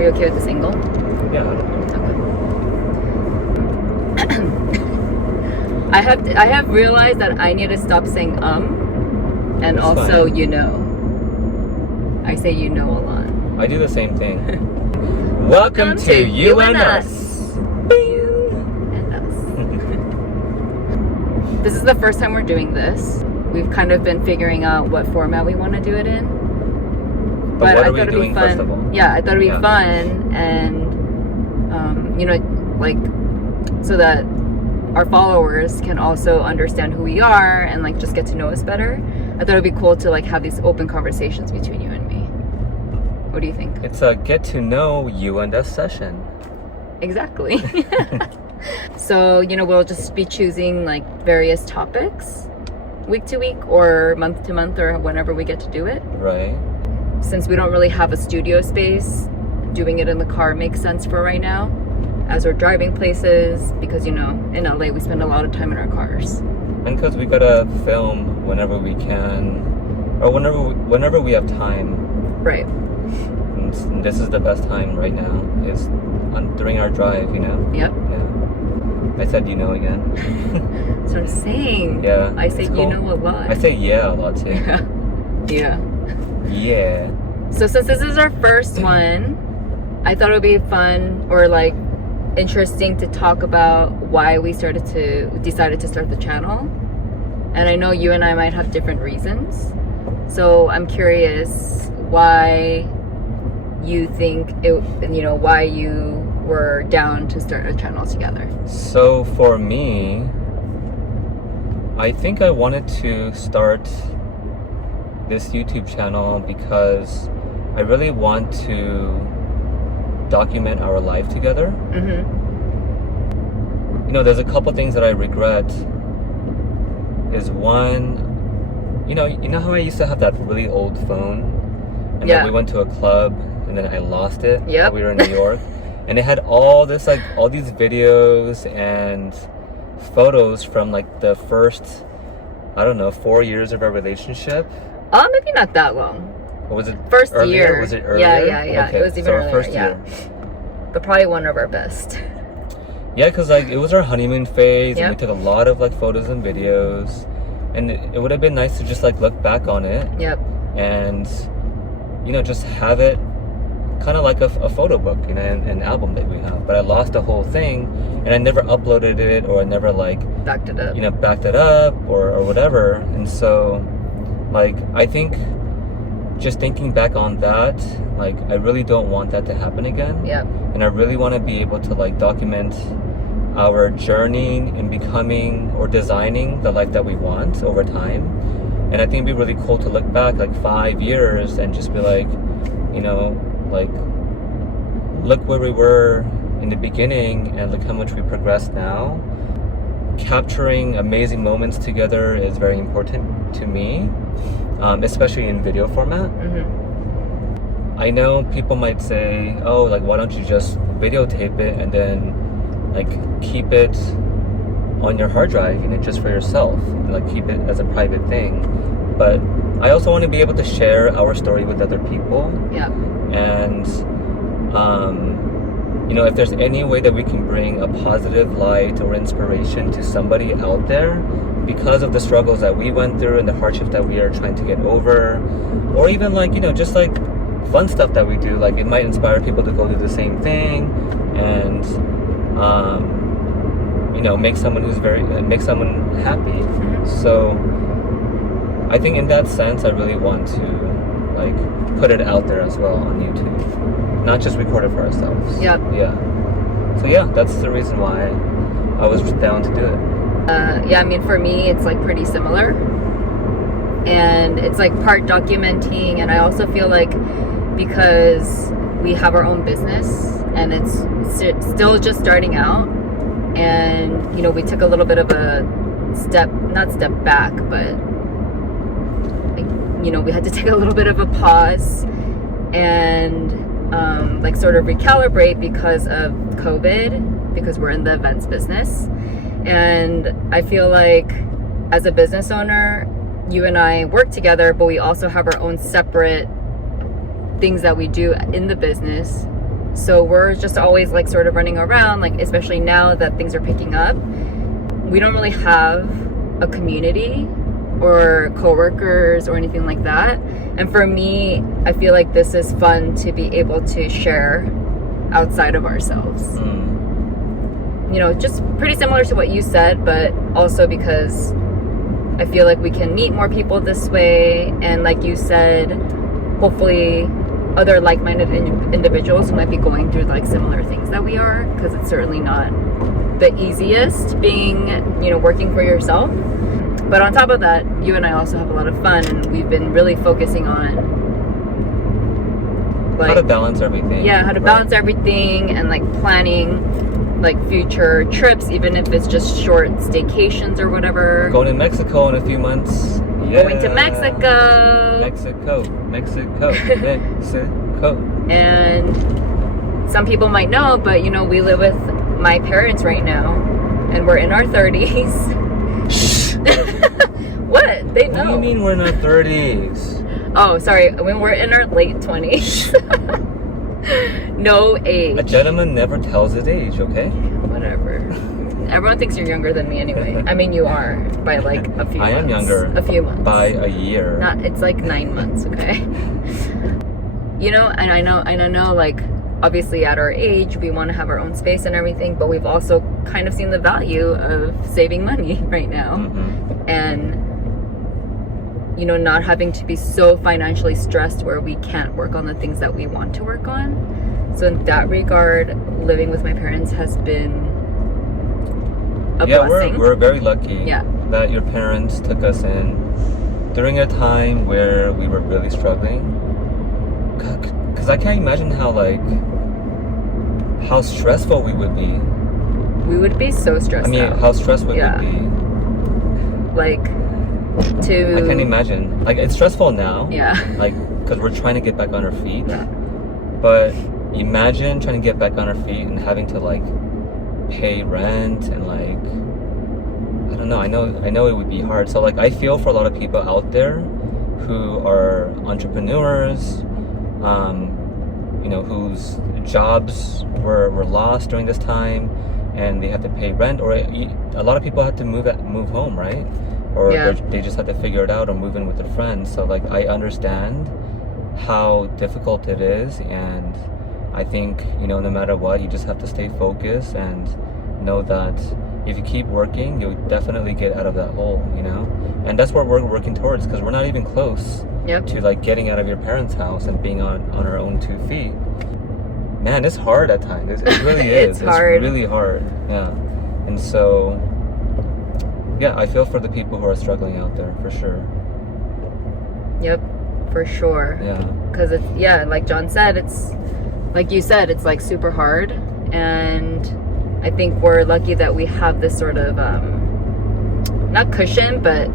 Are you okay with this angle? Yeah, I don't know. I have realized that I need to stop saying and That's also fine. you know. I say you know a lot. I do the same thing. Welcome to You and Us. You and us. This is the first time we're doing this. We've kind of been figuring out what format we want to do it in. But what I are we thought it'd doing be fun. first of all? Yeah, I thought it'd be Yeah. fun and like so that our followers can also understand who we are and like just get to know us better. I thought it'd be cool to like have these open conversations between you and me. What do you think? It's a get to know you and us session. Exactly. So, we'll just be choosing like various topics week to week or month to month or whenever we get to do it. Right. Since we don't really have a studio space, doing it in the car makes sense for right now as we're driving places because, in LA we spend a lot of time in our cars. And because we gotta film whenever we can, or whenever we have time. Right. And this is the best time right now, is during our drive, Yep. Yeah. I said again. That's what I'm saying. Yeah. I say it's cool. a lot. I say yeah a lot too. Yeah. Yeah. So since this is our first one, I thought it would be fun or like interesting to talk about why we decided to start the channel. And I know you and I might have different reasons. So I'm curious why you think why you were down to start a channel together. So for me, I think I wanted to start this YouTube channel because I really want to document our life together. Mm-hmm. There's a couple things that I regret. Is one, you know how I used to have that really old phone, and then we went to a club, and then I lost it. Yep. We were in New York, and it had all these videos and photos from like the first, 4 years of our relationship. Maybe not that long. Or was it first earlier? year? Was it earlier? Yeah. Okay. It was even so earlier. Our first yeah. year. But probably one of our best. Yeah, because it was our honeymoon phase, Yep. and we took a lot of photos and videos, and it would have been nice to just look back on it. Yep. And just have it kind of like a photo book, an album that we have. But I lost the whole thing, and I never uploaded it, or I never backed it up. Backed it up or whatever. And so I think just thinking back on that, I really don't want that to happen again. Yep. And I really want to be able to document our journey in becoming or designing the life that we want over time. And I think it'd be really cool to look back 5 years and just be look where we were in the beginning and look how much we progressed now. Capturing amazing moments together is very important to me, especially in video format. Mm-hmm. I know people might say, why don't you just videotape it and then keep it on your hard drive, just for yourself, keep it as a private thing. But I also want to be able to share our story with other people. Yeah. And if there's any way that we can bring a positive light or inspiration to somebody out there because of the struggles that we went through and the hardship that we are trying to get over, or even just fun stuff that we do, it might inspire people to go do the same thing and make someone happy. Mm-hmm. So I think in that sense I really want to put it out there as well on YouTube, not just record it for ourselves. Yep. Yeah. So yeah, that's the reason why I was down to do it. For me it's pretty similar, and it's part documenting, and I also feel because we have our own business and it's still just starting out, and we took a little bit of a not step back, but we had to take a little bit of a pause and sort of recalibrate because of COVID, because we're in the events business. And I feel as a business owner, you and I work together, but we also have our own separate things that we do in the business So we're just always like sort of running around, like especially now that things are picking up. We don't really have a community or coworkers or anything like that. And for me, I feel like this is fun to be able to share outside of ourselves. You know, just pretty similar to what you said, but also because I feel like we can meet more people this way. And like you said, hopefully other like-minded individuals who might be going through like similar things that we are, because it's certainly not the easiest being, you know, working for yourself. But on top of that, you and I also have a lot of fun, and we've been really focusing on like how to balance everything. Yeah, how to balance everything, and like planning like future trips, even if it's just short staycations or whatever. Going to Mexico in a few months. Yeah. Going to Mexico. Mexico. And some people might know, but you know, we live with my parents right now, and we're in our 30s. What? They know. What do you mean we're in our 30s? Oh, sorry. When we're in our late 20s. No age. A gentleman never tells his age, okay? Whatever. Everyone thinks you're younger than me anyway. I mean, you are by like a few months. I am younger. A few months. By a year. It's like 9 months, okay? You know, and I know like obviously at our age we want to have our own space and everything, but we've also kind of seen the value of saving money right now. And you know, not having to be so financially stressed where we can't work on the things that we want to work on. So in that regard, living with my parents has been a blessing. We're very lucky that your parents took us in during a time where we were really struggling. Because I can't imagine how stressful we would be. We would be so stressed out. I mean, how stressed would we be? Like, I can't imagine. Like, it's stressful now. Yeah. Like, because we're trying to get back on our feet. Yeah. But imagine trying to get back on our feet and having to like pay rent and like, I don't know. I know it would be hard. So like, I feel for a lot of people out there who are entrepreneurs, you know, whose jobs were lost during this time, and they had to pay rent, or a lot of people had to move home, right? Or they just had to figure it out or move in with their friends. So like, I understand how difficult it is, and I think, you know, no matter what, you just have to stay focused and know that if you keep working, you'll definitely get out of that hole, you know? And that's what we're working towards, because we're not even close to like getting out of your parents' house and being on our own 2 feet. Man, it's hard at times. It really is. It's hard. It's really hard. Yeah. And so, yeah, I feel for the people who are struggling out there, for sure. Yep, for sure. Yeah. Because it's, like John said, it's, like you said, it's like super hard. And I think we're lucky that we have this sort of, not cushion, but,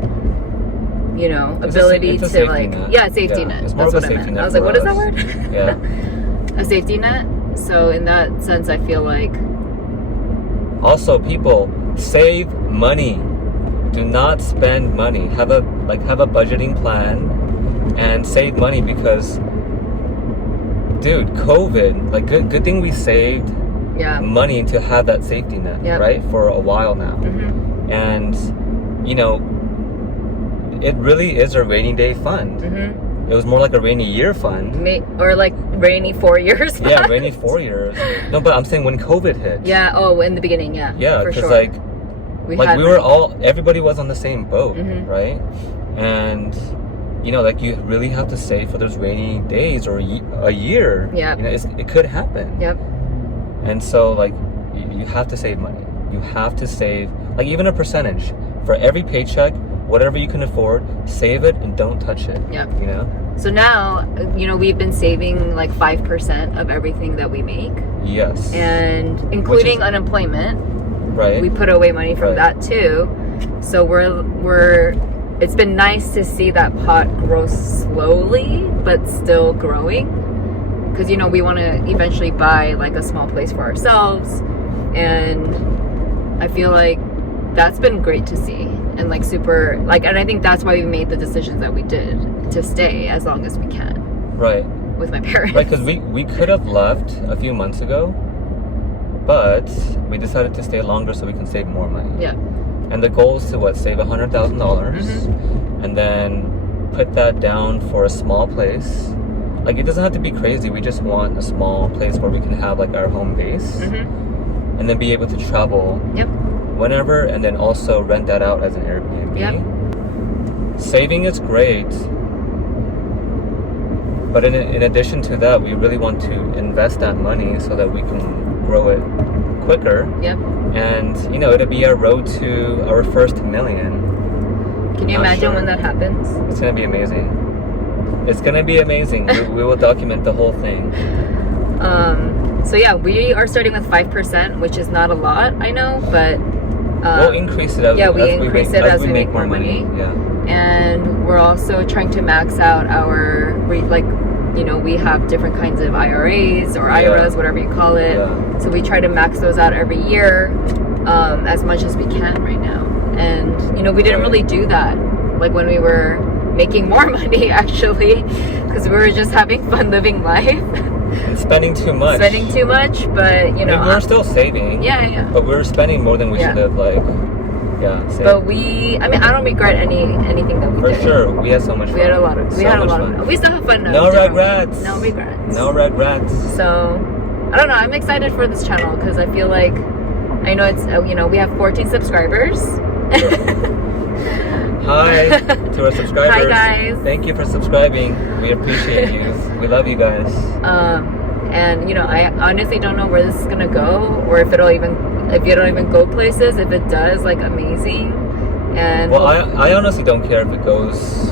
you know, ability to like, safety net. It's more That's of a what I safety meant. net I was like, for what is that us. word? Yeah. A safety net. So in that sense, I feel like. Also, people, save money. Do not spend money. Have a budgeting plan and save money, because, dude, COVID, like good thing we saved money to have that safety net, right? For a while now. And, you know, it really is a rainy day fund. It was more like a rainy year fund. Or like rainy 4 years fund. Yeah, rainy 4 years. No, but I'm saying when COVID hit. Yeah, oh, in the beginning, yeah. Yeah, for because sure. everybody was on the same boat, right? And, you know, like, you really have to save for those rainy days or a year. Yeah. You know, it could happen. Yep. And so, like, you have to save money. You have to save, like, even a percentage. For every paycheck, whatever you can afford, save it and don't touch it. Yep. You know? So now, you know, we've been saving like 5% of everything that we make. Yes. And including unemployment. Right. We put away money from that too. So it's been nice to see that pot grow slowly, but still growing. Because, you know, we want to eventually buy like a small place for ourselves. And I feel like that's been great to see. And like and I think that's why we made the decisions that we did to stay as long as we can. Right. with my parents. Right, because we could have left a few months ago, but we decided to stay longer so we can save more money. Yeah. And the goal is to save $100,000, and then put that down for a small place. Like, it doesn't have to be crazy. We just want a small place where we can have like our home base, and then be able to travel whenever, and then also rent that out as an Airbnb. Saving is great, but in addition to that, we really want to invest that money so that we can grow it quicker. And you know, it'll be our road to our first million. Can you imagine when that happens? It's gonna be amazing. It's gonna be amazing. we will document the whole thing. So yeah, we are starting with 5%, which is not a lot, I know, but we'll increase it as we make more money. Yeah. And we're also trying to max out our, you know, we have different kinds of IRAs or IRAs, whatever you call it. So we try to max those out every year, as much as we can right now. And you know, we didn't really do that like when we were making more money, actually, because we were just having fun living life. And spending too much, but you know, we were still saving. But we were spending more than we should have. Saved. But I don't regret anything that we did. For sure, we had so much fun. We had a lot of fun. We still have fun now. No regrets. No regrets. No regrets. So, I don't know. I'm excited for this channel because I feel like, I know it's, you know, we have 14 subscribers. Hi to our subscribers. Hi guys. Thank you for subscribing. We appreciate you. We love you guys. And you know, I honestly don't know where this is gonna go, or if you don't even go places. If it does, like, amazing. And I honestly don't care if it goes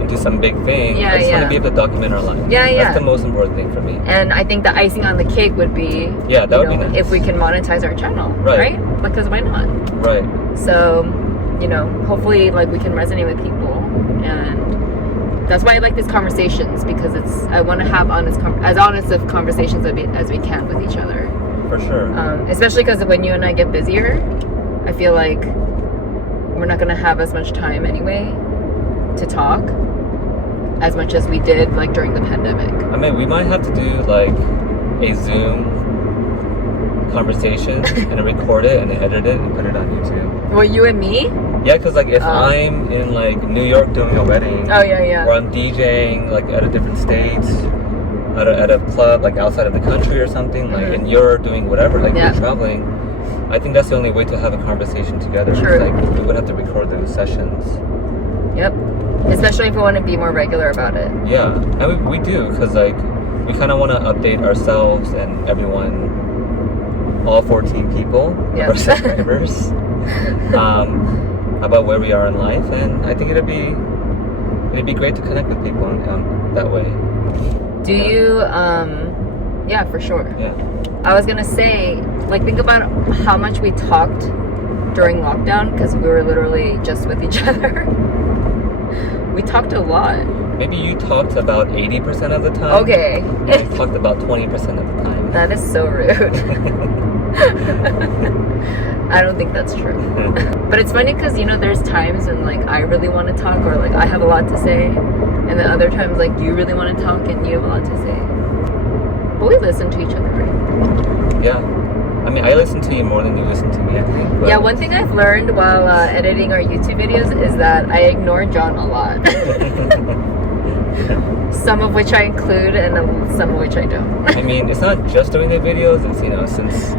into some big thing. I just want to be able to document our life. That's the most important thing for me. And I think the icing on the cake would be, that would be nice. if we can monetize our channel, right? Because why not? Right. So, you know, hopefully, like, we can resonate with people, and that's why I like these conversations, because I want to have as honest of conversations as we can with each other. For sure. Especially because when you and I get busier, I feel like we're not going to have as much time anyway to talk as much as we did, like, during the pandemic. I mean, we might have to do like a Zoom conversation and record it and edit it and put it on YouTube. Well, you and me? Yeah, because like if I'm in like New York doing a wedding, or I'm DJing like at a different state, at a club like outside of the country or something, like, and you're doing whatever, like you're traveling, I think that's the only way to have a conversation together. True. Like, we would have to record those sessions. Yep. Especially if we want to be more regular about it. Yeah, and we do, because like we kind of want to update ourselves and everyone, all 14 people, our subscribers, about where we are in life, and I think it'd be great to connect with people that way. Do you? Yeah, for sure. Yeah. I was gonna say, like, think about how much we talked during lockdown, because we were literally just with each other. We talked a lot. Maybe you talked about 80% of the time. Okay. And I talked about 20% of the time. That is so rude. I don't think that's true. But it's funny because, you know, there's times when, like, I really want to talk, or like I have a lot to say, and then other times, like, you really want to talk and you have a lot to say. But we listen to each other, right? Yeah. I mean, I listen to you more than you listen to me, I think. But... Yeah, one thing I've learned while editing our YouTube videos is that I ignore John a lot. Some of which I include, and some of which I don't. I mean, it's not just doing the videos, it's, you know, since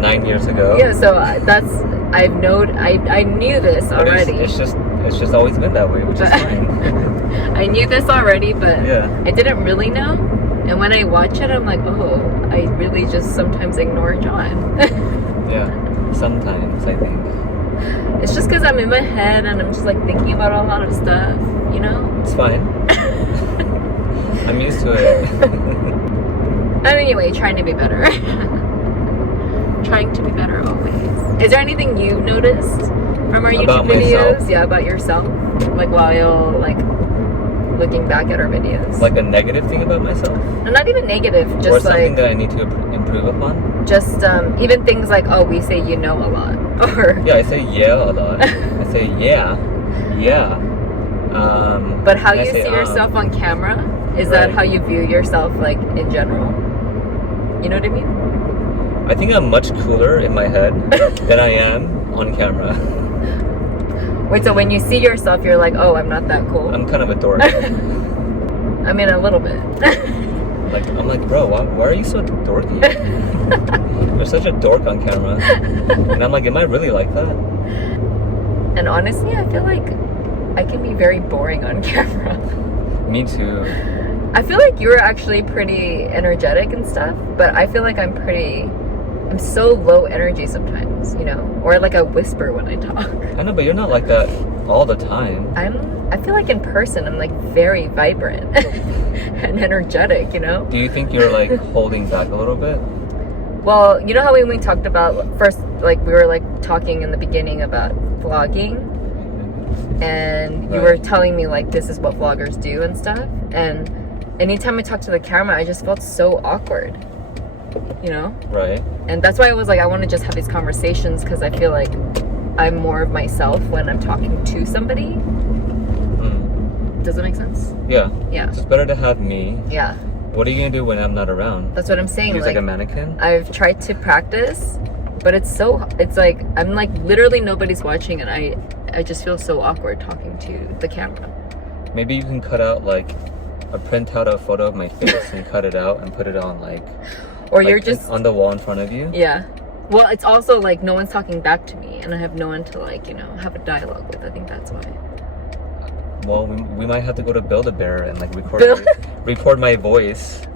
9 years ago. Yeah, so I knew this already. It's just always been that way, which is fine. I knew this already, but I didn't really know. And when I watch it, I'm like, oh, I really just sometimes ignore John. Yeah, sometimes, I think. It's just because I'm in my head and I'm just, like, thinking about a lot of stuff, you know? It's fine. I'm used to it. Anyway, trying to be better. Trying to be better always. Is there anything you've noticed from our YouTube videos? Myself? Yeah, about yourself? Like, while, like, looking back at our videos. Like a negative thing about myself? No, not even negative. Just or something that I need to improve upon? Just even things like, oh, we say you know a lot. Or yeah, I say yeah a lot. I say yeah. But how you see yourself on camera? Is that Right. how you view yourself, like, in general? You know what I mean? I think I'm much cooler in my head than I am on camera. Wait, so when you see yourself, you're like, oh, I'm not that cool? I'm kind of a dork. I mean, a little bit. Like, I'm like, bro, why are you so dorky? You're such a dork on camera. And I'm like, am I really like that? And honestly, I feel like I can be very boring on camera. Me too. I feel like you're actually pretty energetic and stuff, but I feel like I'm so low energy sometimes, you know? Or like I whisper when I talk. I know, but you're not like that all the time. I feel like in person I'm like very vibrant and energetic, you know? Do you think you're like holding back a little bit? Well, you know how when we talked about first, like we were like talking in the beginning about vlogging, and you were telling me like this is what vloggers do and stuff, and anytime I talked to the camera I just felt so awkward, you know? Right. And that's why I was like, I want to just have these conversations because I feel like I'm more of myself when I'm talking to somebody. Does that make sense? Yeah. Yeah. It's better to have me. Yeah. What are you gonna do when I'm not around? That's what I'm saying. Use like a mannequin? I've tried to practice, but it's like I'm like literally nobody's watching, and I just feel so awkward talking to the camera. Maybe you can cut out like print out a photo of my face and cut it out and put it on like, or like you're just on the wall in front of you. Yeah. Well, it's also like no one's talking back to me, and I have no one to like, you know, have a dialogue with. I think that's why. Well, we might have to go to Build-A-Bear and like Build- record my voice,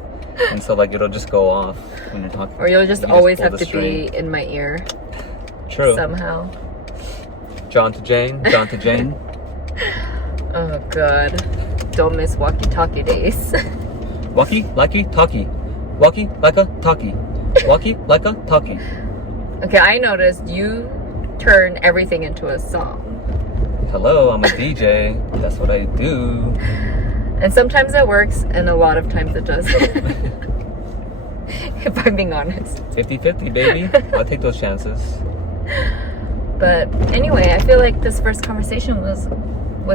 and so like it'll just go off when you're talking. Or you'll just You always pull have the to string. be in my ear. True. Somehow. John to Jane. John to Jane. Oh god. Don't miss walkie-talkie days. Walkie like a talkie. Walkie like a talkie. Walkie like a talkie. Okay, I noticed you turn everything into a song. Hello, I'm a DJ. That's what I do. And sometimes it works, and a lot of times it doesn't. If I'm being honest. 50-50, baby. I'll take those chances. But anyway, I feel like this first conversation was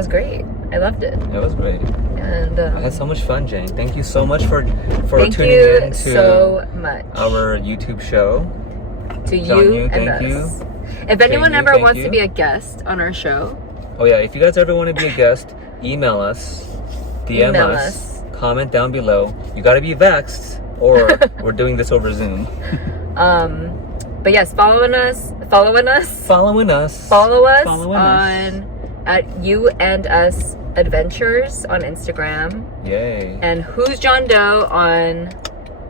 great. I loved it. It was great. And I had so much fun, Jane. Thank you so much for thank tuning you in to so much. our YouTube show. To John, you and thank us. you. If anyone you, ever thank wants you. to be a guest on our show, Oh yeah, if you guys ever want to be a guest, email us, DM Email us, comment down below. You gotta be vaxxed, or we're doing this over Zoom. but yes, follow us Following us. follow us Following us. on at You and Us Adventures on Instagram, Yay. and Who's John Doe on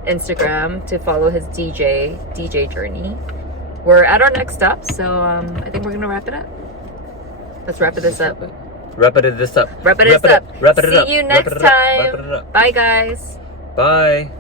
Instagram to follow his DJ journey. We're at our next stop, so I think we're gonna wrap it up. Let's wrap this up. Wrap it this up. Wrap it up. Wrap it up. See you next time. Bye, guys. Bye.